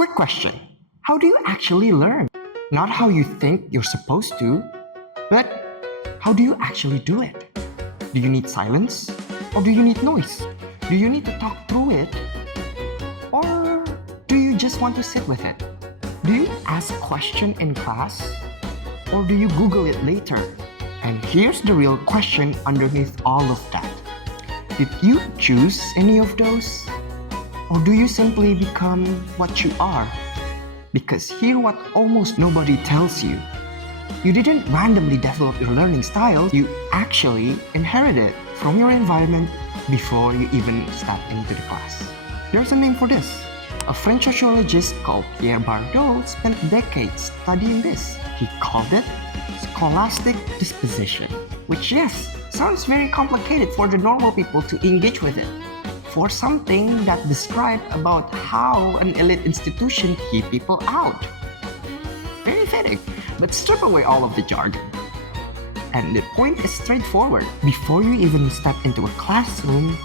Quick question. How do you actually learn? Not how you think you're supposed to, but how do you actually do it? Do you need silence? Or do you need noise? Do you need to talk through it? Or do you just want to sit with it? Do you ask a question in class? Or do you Google it later? And here's the real question underneath all of that. Did you choose any of those? Or do you simply become what you are? Because here what almost nobody tells you. You didn't randomly develop your learning style, you actually inherited it from your environment before you even step into the class. There's a name for this. A French sociologist called Pierre Bourdieu spent decades studying this. He called it scholastic disposition, which yes, sounds very complicated for the normal people to engage with it. For something that described about how an elite institution keep people out. Very fitting, but strip away all of the jargon. And the point is straightforward. Before you even step into a classroom,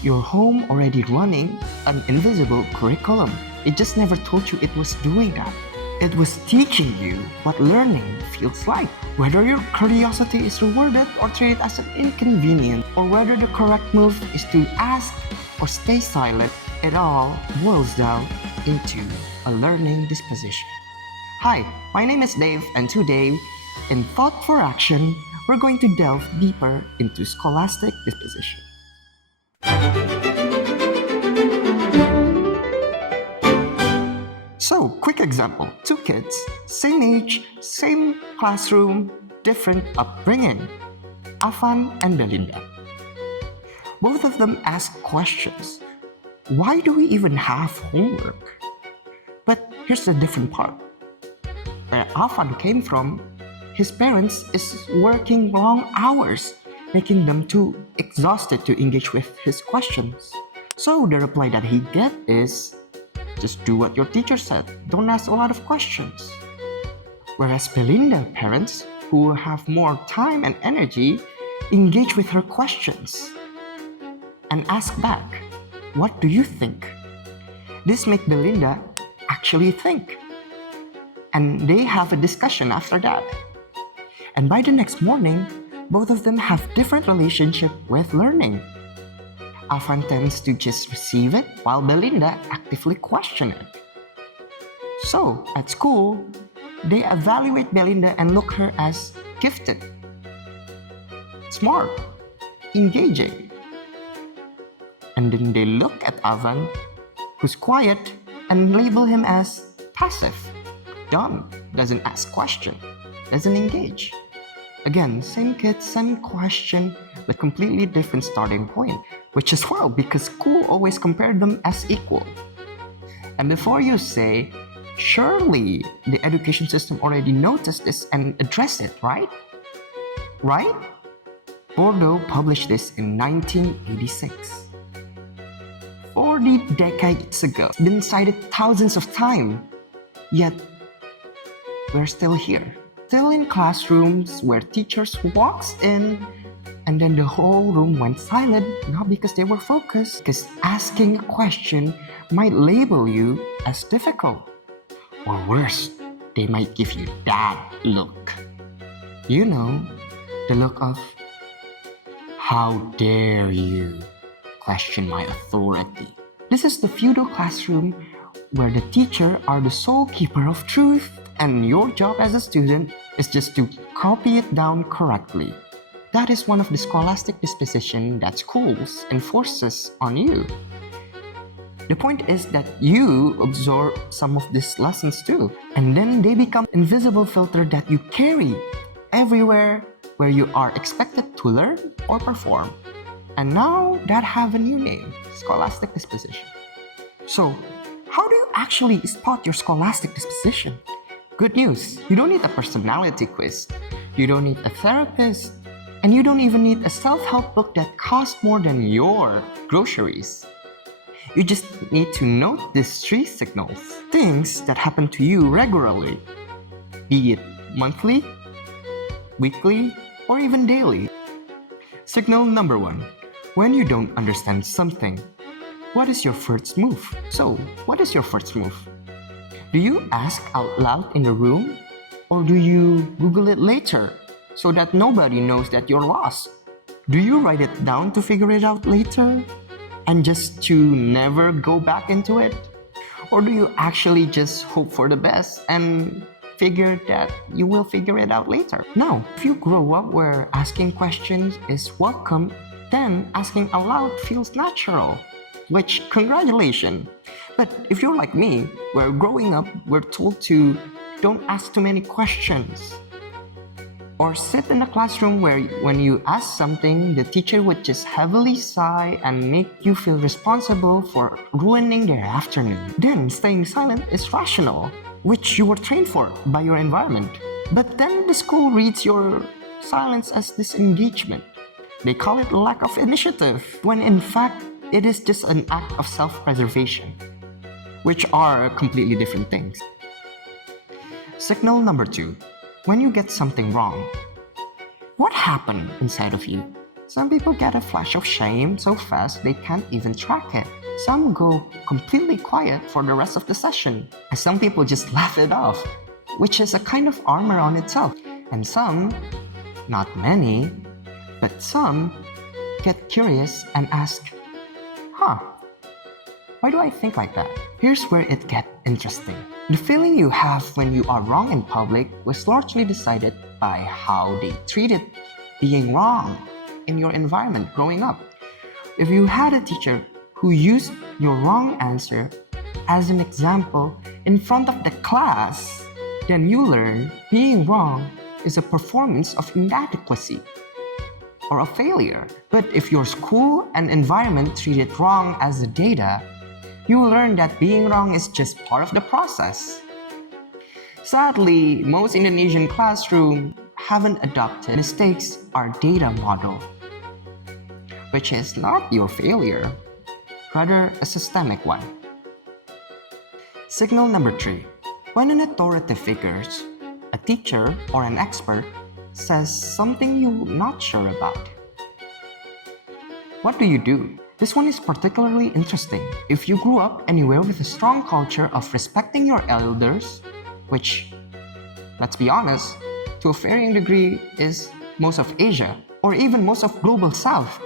you're home already running an invisible curriculum. It just never told you it was doing that. It was teaching you what learning feels like. Whether your curiosity is rewarded or treated as an inconvenient, or whether the correct move is to ask or stay silent, it all boils down into a learning disposition. Hi, my name is Dave, and today, in Thought for Action, we're going to delve deeper into scholastic disposition. So, quick example. Two kids, same age, same classroom, different upbringing. Afan and Belinda. Both of them ask questions. Why do we even have homework? But here's the different part. Where Afan came from, his parents is working long hours, making them too exhausted to engage with his questions. So the reply that he get is, just do what your teacher said, don't ask a lot of questions. Whereas Belinda's parents, who have more time and energy, engage with her questions and ask back, what do you think? This makes Belinda actually think. And they have a discussion after that. And by the next morning, both of them have different relationship with learning. Afan tends to just receive it, while Belinda actively question it. So, at school, they evaluate Belinda and look her as gifted, smart, engaging. And then they look at Afan, who's quiet, and label him as passive, dumb, doesn't ask question, doesn't engage. Again, same kid, same question, but completely different starting point, which is wild because school always compared them as equal. And before you say, surely the education system already noticed this and addressed it, right? Right? Bourdieu published this in 1986. 40 decades ago. It's been cited thousands of times. Yet, we're still here. Still in classrooms where teachers walks in and then the whole room went silent, not because they were focused, because asking a question might label you as difficult. Or worse, they might give you that look. You know, the look of, how dare you question my authority. This is the feudal classroom where the teacher are the sole keeper of truth and your job as a student is just to copy it down correctly. That is one of the scholastic disposition that schools enforces on you. The point is that you absorb some of these lessons too, and then they become invisible filter that you carry everywhere where you are expected to learn or perform. And now that have a new name, scholastic disposition. So, how do you actually spot your scholastic disposition? Good news, you don't need a personality quiz, you don't need a therapist, and you don't even need a self-help book that costs more than your groceries. You just need to note these 3 signals, things that happen to you regularly, be it monthly, weekly, or even daily. Signal number 1. When you don't understand something, what is your first move? So, what is your first move? Do you ask out loud in the room? Or do you Google it later so that nobody knows that you're lost? Do you write it down to figure it out later and just to never go back into it? Or do you actually just hope for the best and figure that you will figure it out later? No. If you grow up where asking questions is welcome, then asking aloud feels natural. Which, congratulations. But if you're like me, where growing up we're told to don't ask too many questions, or sit in a classroom where when you ask something, the teacher would just heavily sigh and make you feel responsible for ruining their afternoon. Then staying silent is rational, which you were trained for by your environment. But then the school reads your silence as disengagement. They call it lack of initiative, when in fact it is just an act of self-preservation, which are completely different things. Signal number 2. When you get something wrong, what happened inside of you? Some people get a flash of shame so fast they can't even track it. Some go completely quiet for the rest of the session. And some people just laugh it off, which is a kind of armor on itself. And some, not many, but some get curious and ask, why do I think like that? Here's where it gets interesting. The feeling you have when you are wrong in public was largely decided by how they treated being wrong in your environment growing up. If you had a teacher who used your wrong answer as an example in front of the class, then you learn being wrong is a performance of inadequacy or a failure. But if your school and environment treated wrong as the data, you will learn that being wrong is just part of the process. Sadly, most Indonesian classrooms haven't adopted mistakes are data model, which is not your failure, rather a systemic one. Signal number 3. When an authoritative figure, a teacher or an expert, says something you're not sure about, what do? This one is particularly interesting. If you grew up anywhere with a strong culture of respecting your elders, which, let's be honest, to a varying degree is most of Asia, or even most of global South,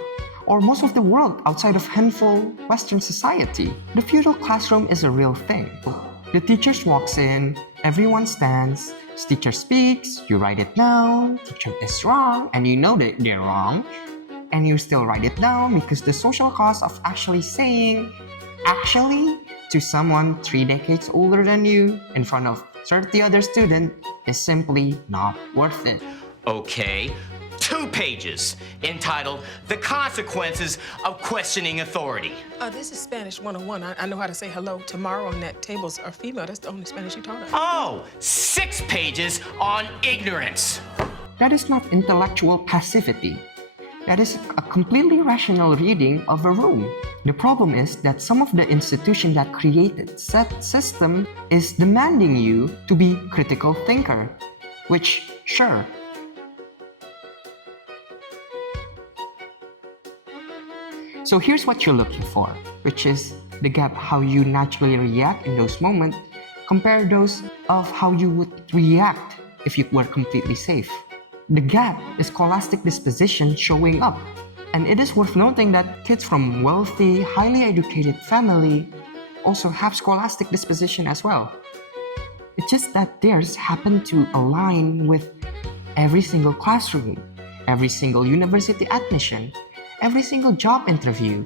or most of the world outside of handful Western society, the feudal classroom is a real thing. The teacher walks in, everyone stands, teacher speaks, you write it down, teacher is wrong, and you know that they're wrong, and you still write it down because the social cost of actually saying actually to someone 3 decades older than you in front of 30 other students is simply not worth it. Okay, 2 pages entitled The Consequences of Questioning Authority. This is Spanish 101. I know how to say hello tomorrow on that tables are female. That's the only Spanish you taught us. Oh, 6 pages on ignorance. That is not intellectual passivity. That is a completely rational reading of a room. The problem is that some of the institution that created said system is demanding you to be critical thinker, which, sure. So here's what you're looking for, which is the gap how you naturally react in those moments, compare those of how you would react if you were completely safe. The gap is scholastic disposition showing up. And it is worth noting that kids from wealthy, highly educated family also have scholastic disposition as well. It's just that theirs happen to align with every single classroom, every single university admission, every single job interview.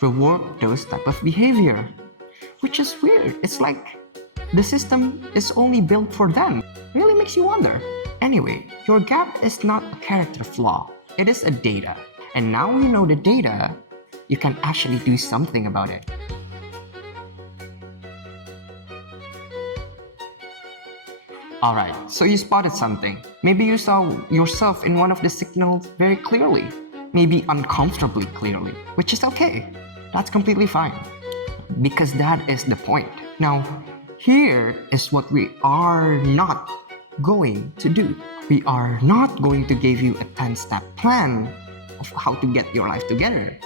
Reward those type of behavior, which is weird. It's like the system is only built for them. Really makes you wonder. Anyway, your gap is not a character flaw. It is a data. And now you know the data, you can actually do something about it. Alright, so you spotted something. Maybe you saw yourself in one of the signals very clearly. Maybe uncomfortably clearly, which is okay. That's completely fine. Because that is the point. Now, here is what we are not going to do. We are not going to give you a 10-step plan of how to get your life together.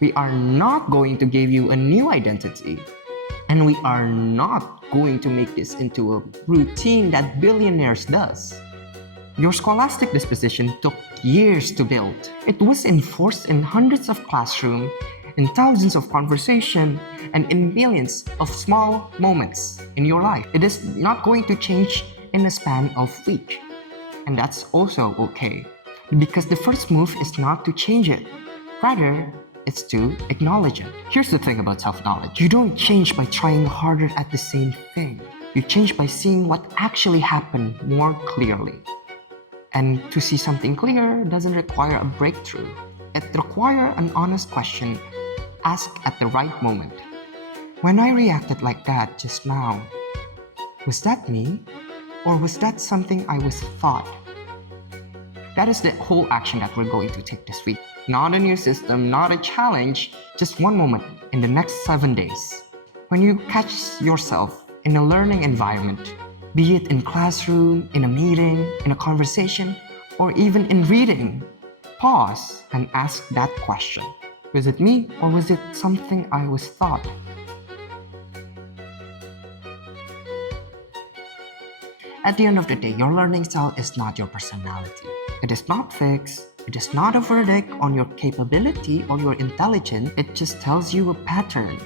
We are not going to give you a new identity. And we are not going to make this into a routine that billionaires does. Your scholastic disposition took years to build. It was enforced in hundreds of classrooms, in thousands of conversations, and in millions of small moments in your life. It is not going to change in a span of weeks. And that's also okay. Because the first move is not to change it. Rather, it's to acknowledge it. Here's the thing about self-knowledge. You don't change by trying harder at the same thing. You change by seeing what actually happened more clearly. And to see something clear doesn't require a breakthrough. It requires an honest question asked at the right moment. When I reacted like that just now, was that me? Or was that something I was thought? That is the whole action that we're going to take this week. Not a new system, not a challenge, just one moment in the next 7 days. When you catch yourself in a learning environment, be it in classroom, in a meeting, in a conversation, or even in reading, pause and ask that question. Was it me or was it something I was thought? At the end of the day, your learning style is not your personality. It is not fixed. It is not a verdict on your capability or your intelligence. It just tells you a pattern,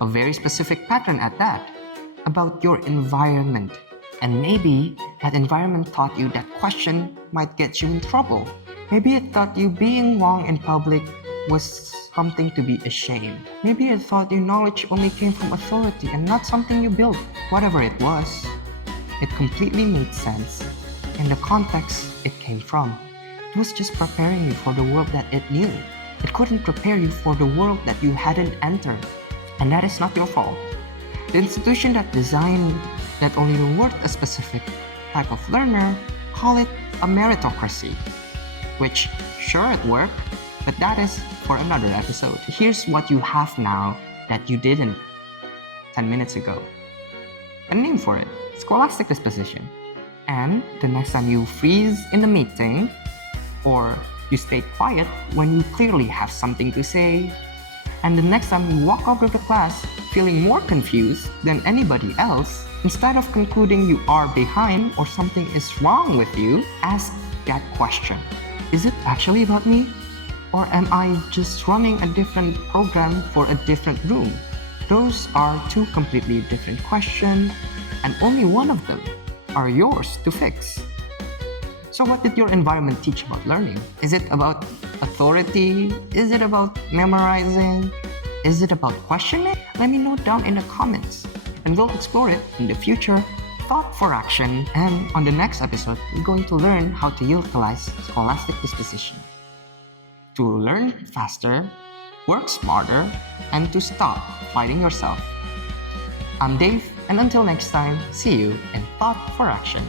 a very specific pattern at that, about your environment. And maybe that environment taught you that question might get you in trouble. Maybe it taught you being wrong in public was something to be ashamed. Maybe it thought your knowledge only came from authority and not something you built. Whatever it was, it completely made sense in the context it came from. It was just preparing you for the world that it knew. It couldn't prepare you for the world that you hadn't entered. And that is not your fault. The institution that designed that only reward a specific type of learner, call it a meritocracy. Which, sure it worked, but that is for another episode. Here's what you have now that you didn't 10 minutes ago. A name for it, scholastic disposition. And the next time you freeze in the meeting, or you stay quiet when you clearly have something to say, and the next time you walk out of the class feeling more confused than anybody else, instead of concluding you are behind or something is wrong with you, ask that question. Is it actually about me? Or am I just running a different program for a different room? Those are two completely different questions, and only one of them are yours to fix. So what did your environment teach about learning? Is it about authority? Is it about memorizing? Is it about questioning? Let me know down in the comments, and we'll explore it in the future. Thought for action, and on the next episode, we're going to learn how to utilize scholastic disposition to learn faster, work smarter, and to stop fighting yourself. I'm Dave, and until next time, see you in Thought for Action.